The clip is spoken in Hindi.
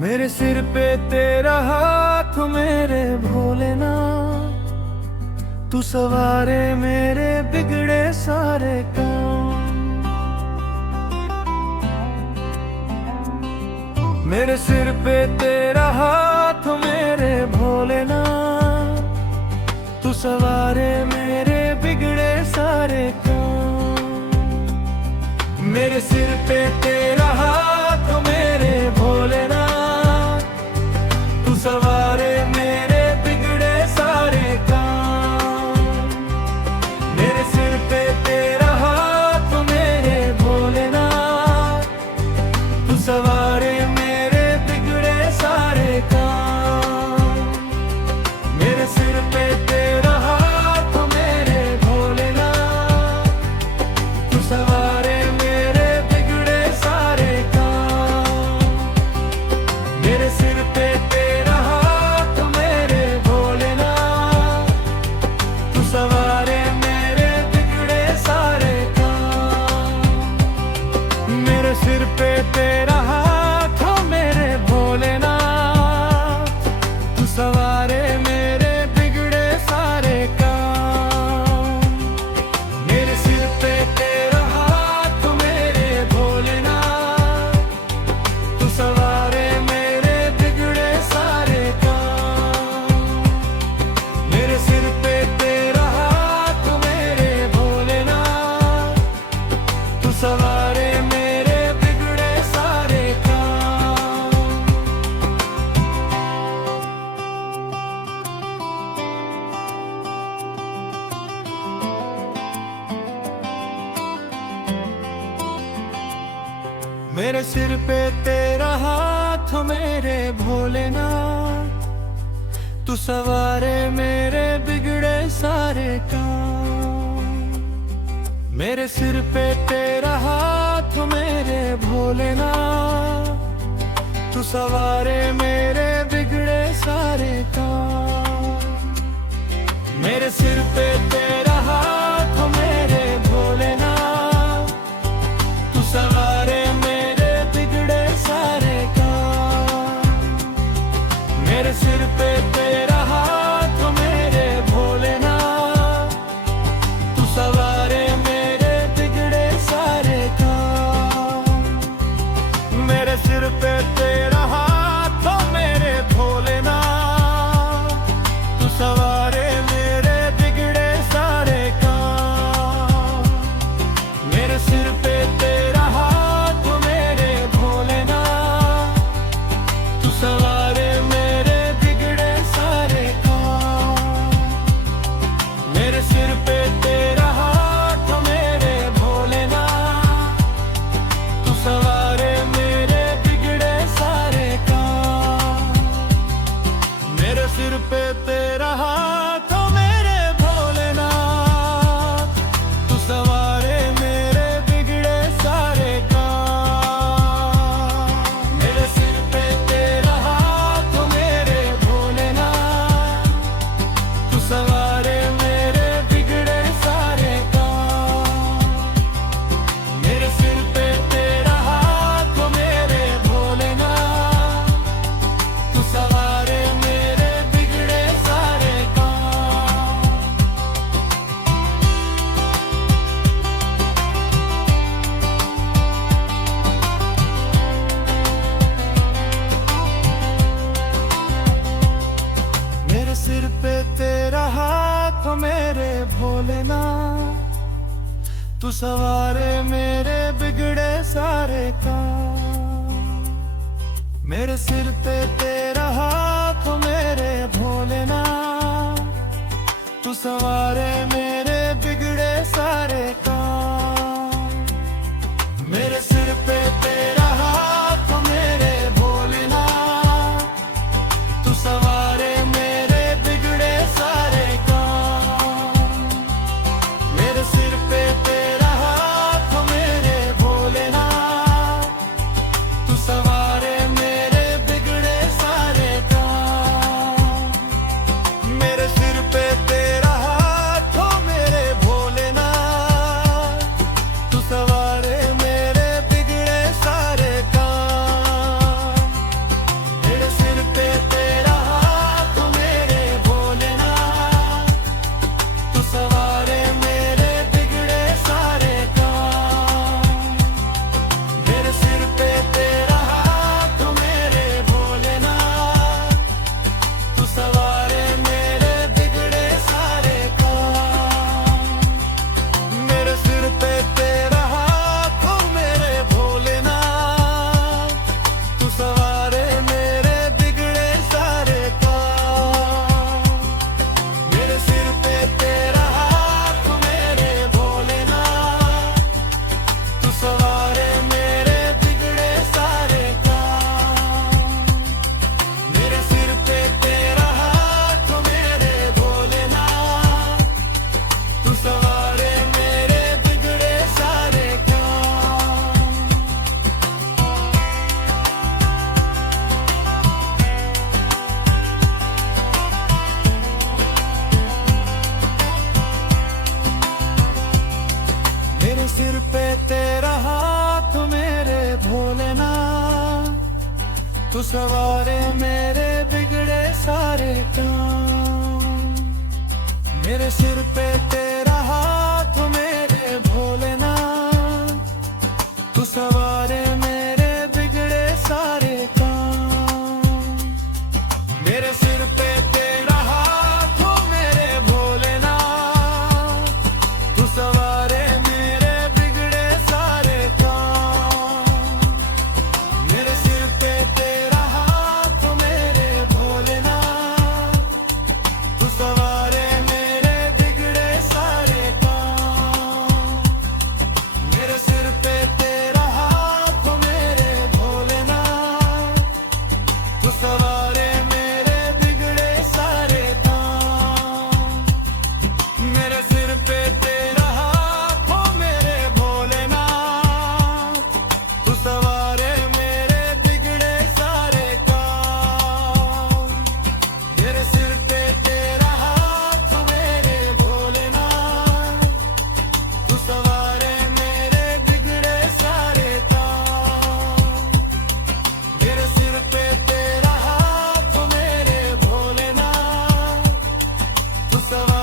मेरे सिर पे तेरा हाथ मेरे भोलेनाथ, तू सवारे मेरे बिगड़े सारे काम। मेरे सिर पे तेरा हाथ मेरे भोलेनाथ, तू सवारे मेरे बिगड़े सारे काम। मेरे सिर पे तेरा हाथ मेरे भोलेनाथ, तू सवारे मेरे बिगड़े सारे काम। मेरे सिर पे तेरा हाथ मेरे भोलेनाथ, तू सवारे मेरे बिगड़े सारे काम। मेरे सिर पे तेरा हाथ मेरे भोलेनाथ, तू सवारे मेरे बिगड़े सारे काम। मेरे सिर पे तेरा हाथ मेरे भोलेनाथ, तू सवारे मेरे बिगड़े सारे काम। मेरे सिर पे तेरा हाथ मेरे भोलेनाथ, तू सवारे मेरे बिगड़े सारे काम। मेरे सिर पे तेरा हाथ मेरे भोलेनाथ, तू सवारे मेरे बिगड़े सारे काम। मेरे सिर पे तेरा हाथ मेरे भोलेनाथ, तू सवारे मेरे बिगड़े सारे काम। मेरे सिर पे तेरा हाथ मेरे भोलेनाथ, तू सवारे मेरे बिगड़े सारे काम। मेरे सिर पे तेरा हाथ मेरे भोलेनाथ, तू सवारे मेरे बिगड़े सारे काम। मेरे सिर पे तेरा हाथ मेरे भोलेनाथ, तू सवारे मेरे बिगड़े सारे काम। मेरे सिर पे तेरा हाथ मेरे भोलेनाथ, तू सवारे मेरे बिगड़े सारे काम। मेरे सिर पे तेरा हाथ मेरे भोलेनाथ, तू सवारे मेरे बिगड़े सारे काम। मेरे सिर पे तेरा हाथ मेरे भोलेनाथ, तू सवारे मेरे बिगड़े सारे काम। मेरे सिर पे तेरा हाथ मेरे भोलेनाथ, तू सवारे मेरे बिगड़े सारे काम। मेरे सिर पे तेरा हाथ मेरे भोलेनाथ, तू सवारे मेरे बिगड़े सारे काम। मेरे सिर पे तेरा हाथ मेरे भोलेनाथ, तू सवारे मेरे बिगड़े सारे काम। मेरे सिर पे तेरा हाथ मेरे भोलेनाथ, तू सवारे मेरे बिगड़े सारे काम। मेरे सिर पे तेरा हाथ मेरे भोलेनाथ, तू सवारे मेरे बिगड़े सारे काम। मेरे सिर पे तेरा हाथ मेरे भोलेनाथ, तू सवारे मेरे बिगड़े सारे काम। मेरे सिर पे तेरा हाथ मेरे भोलेनाथ, तू सवारे मेरे बिगड़े सारे काम। मेरे सिर पे तेरा हाथ मेरे भोलेनाथ, तू सवारे मेरे बिगड़े सारे काम। सवारे मेरे बिगड़े सारे काम। मेरे सिर पे तेरा हाथ मेरे भोलेनाथ, तू सवारे मेरे बिगड़े सारे काम। मेरे सिर पे तेरा हाथ हो मेरे भोलेनाथ, तू सवारे मेरे बिगड़े सारे काम। मेरे सिर पे तेरा हाथ हो मेरे भोलेनाथ, तू सवारे मेरे बिगड़े सारे काम। मेरे सिर पे तेरा हाथ हो मेरे भोलेनाथ, तू सवारे मेरे बिगड़े सारे काम। मेरे सिर पे तेरा हाथ हो मेरे भोलेनाथ, तू सवारे मेरे बिगड़े सारे काम। मेरे सिर पे तेरा हाथ हो मेरे भोलेनाथ, तू सवारे मेरे बिगड़े सारे काम। मेरे सिर पे तेरा हाथ हो मेरे भोलेनाथ, तू सवारे